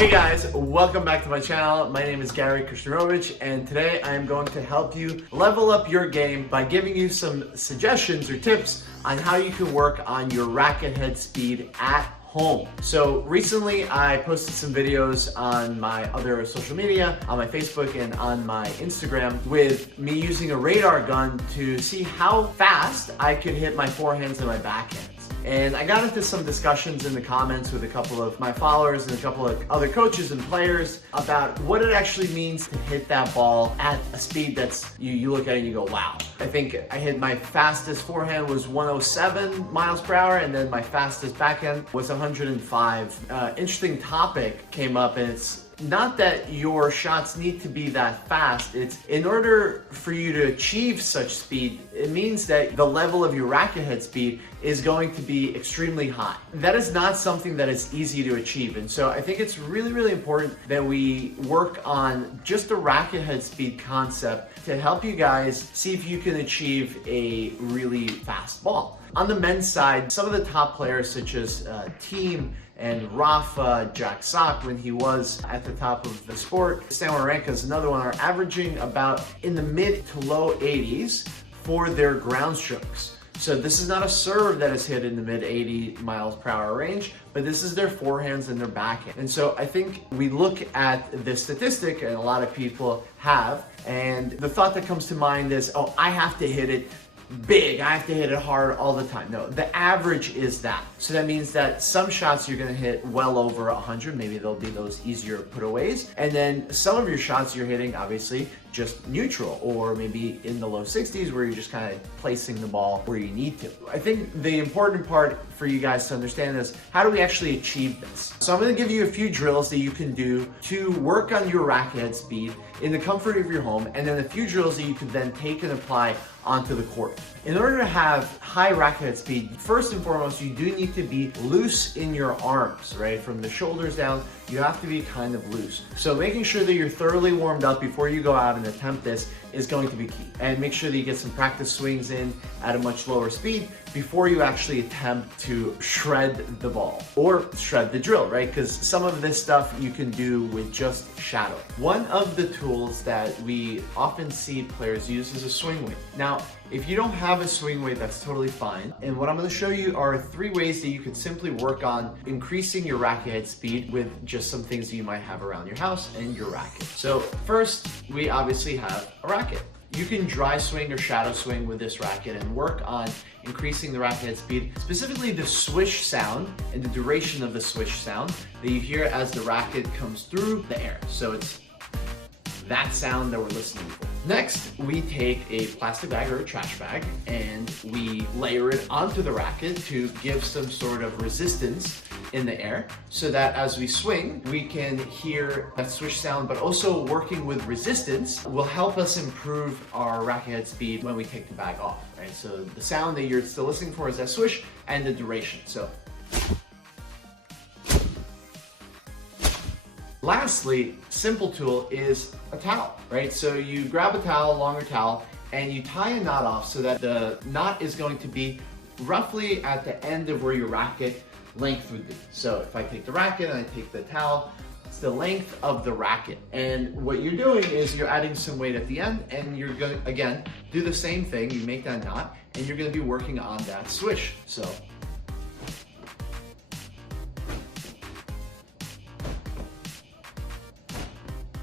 Hey guys, welcome back to my channel. My name is Gary Krishnarovich, and today I am going to help you level up your game by giving you some suggestions or tips on how you can work on your racket head speed at home. So recently I posted some videos on my other social media, on my Facebook and on my Instagram, with me using a radar gun to see how fast I could hit my forehands and my backhands. And I got into some discussions in the comments with a couple of my followers and a couple of other coaches and players about what it actually means to hit that ball at a speed that's, you look at it and you go, wow. I think I hit my fastest forehand was 107 miles per hour, and then my fastest backhand was 105. Interesting topic came up, and it's not that your shots need to be that fast. It's in order for you to achieve such speed, it means that the level of your racket head speed is going to be extremely high. That is not something that is easy to achieve. And so I think it's really, really important that we work on just the racket head speed concept to help you guys see if you can achieve a really fast ball. On the men's side, some of the top players such as Team and Rafa, Jack Sock, when he was at the top of the sport, Stan Wawrinka is another one, are averaging about in the mid to low 80s for their ground strokes. So this is not a serve that is hit in the mid 80 miles per hour range, but this is their forehands and their backhand. And so I think we look at this statistic, and a lot of people have, and the thought that comes to mind is, oh, I have to hit it big, I have to hit it hard all the time. No, the average is that. So that means that some shots you're gonna hit well over 100, maybe there'll be those easier putaways. And then some of your shots you're hitting, obviously, just neutral, or maybe in the low 60s where you're just kind of placing the ball where you need to. I think the important part for you guys to understand is, how do we actually achieve this? So I'm gonna give you a few drills that you can do to work on your racket head speed in the comfort of your home, and then a few drills that you can then take and apply onto the court. In order to have high racket head speed, first and foremost, you do need to be loose in your arms, right? From the shoulders down, you have to be kind of loose. So making sure that you're thoroughly warmed up before you go out and attempt this is going to be key. And make sure that you get some practice swings in at a much lower speed before you actually attempt to shred the ball or shred the drill, right? Because some of this stuff you can do with just shadow. One of the tools that we often see players use is a swing weight. Now, if you don't have a swing weight, that's totally fine. And what I'm gonna show you are 3 ways that you can simply work on increasing your racket head speed with just some things that you might have around your house and your racket. So first, we obviously have a racket. You can dry swing or shadow swing with this racket and work on increasing the racket head speed, specifically the swish sound and the duration of the swish sound that you hear as the racket comes through the air. So it's that sound that we're listening for. Next, we take a plastic bag or a trash bag and we layer it onto the racket to give some sort of resistance in the air, so that as we swing, we can hear that swish sound, but also working with resistance will help us improve our racket head speed when we take the bag off, right? So the sound that you're still listening for is that swish and the duration. So lastly, simple tool is a towel, right? So you grab a towel, longer towel, and you tie a knot off so that the knot is going to be roughly at the end of where your racket length would be. So if I take the racket and I take the towel, it's the length of the racket. And what you're doing is you're adding some weight at the end, and you're gonna, again, do the same thing. You make that knot, and you're gonna be working on that swish. So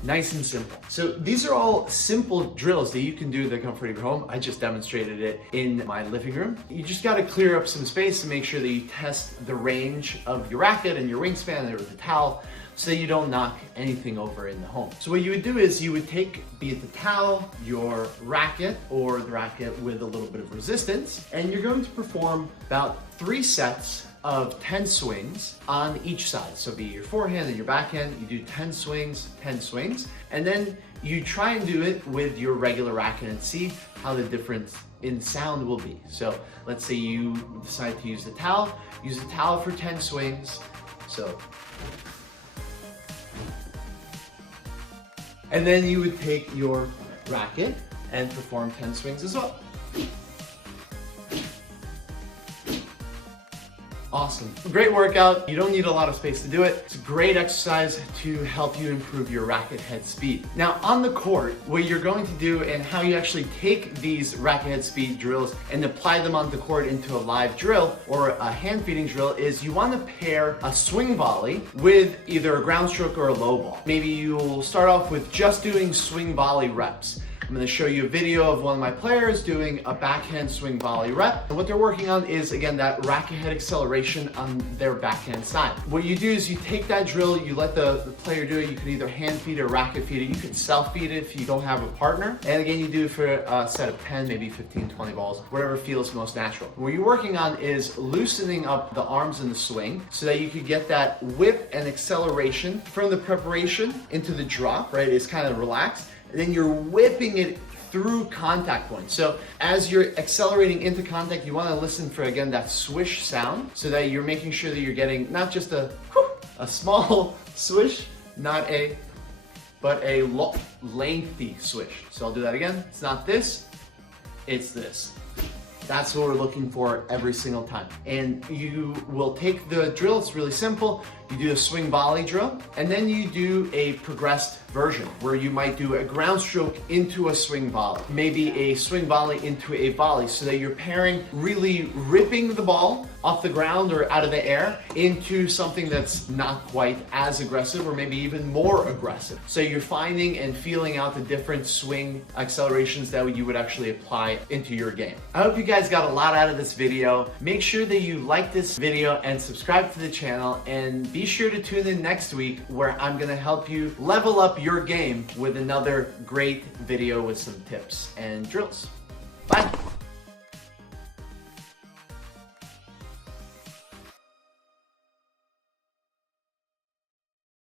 nice and simple. So these are all simple drills that you can do in the comfort of your home. I just demonstrated it in my living room. You just gotta clear up some space to make sure that you test the range of your racket and your wingspan with the towel, so that you don't knock anything over in the home. So what you would do is you would take, be it the towel, your racket, or the racket with a little bit of resistance, and you're going to perform about 3 sets of 10 swings on each side. So be your forehand and your backhand, you do 10 swings, and then you try and do it with your regular racket and see how the difference in sound will be. So let's say you decide to use the towel for 10 swings. So, and then you would take your racket and perform 10 swings as well. Awesome. Great workout. You don't need a lot of space to do it. It's a great exercise to help you improve your racket head speed. Now on the court, what you're going to do and how you actually take these racket head speed drills and apply them on the court into a live drill or a hand feeding drill is you want to pair a swing volley with either a ground stroke or a low ball. Maybe you'll start off with just doing swing volley reps. I'm going to show you a video of one of my players doing a backhand swing volley rep. And what they're working on is, again, that racket head acceleration on their backhand side. What you do is you take that drill, you let the player do it. You can either hand feed it or racket feed it. You can self feed it if you don't have a partner. And again, you do it for a set of 10, maybe 15, 20 balls, whatever feels most natural. What you're working on is loosening up the arms in the swing so that you could get that whip and acceleration from the preparation into the drop, right? It's kind of relaxed. And then you're whipping it through contact points. So as you're accelerating into contact, you want to listen for, again, that swish sound so that you're making sure that you're getting not just a small swish, but a lengthy swish. So I'll do that again. It's not this, it's this. That's what we're looking for every single time. And you will take the drill, it's really simple. You do a swing volley drill, and then you do a progressed version where you might do a ground stroke into a swing volley, maybe a swing volley into a volley, so that you're pairing really ripping the ball off the ground or out of the air into something that's not quite as aggressive or maybe even more aggressive. So you're finding and feeling out the different swing accelerations that you would actually apply into your game. I hope you guys got a lot out of this video. Make sure that you like this video and subscribe to the channel, and be sure to tune in next week where I'm gonna help you level up your game with another great video with some tips and drills. Bye.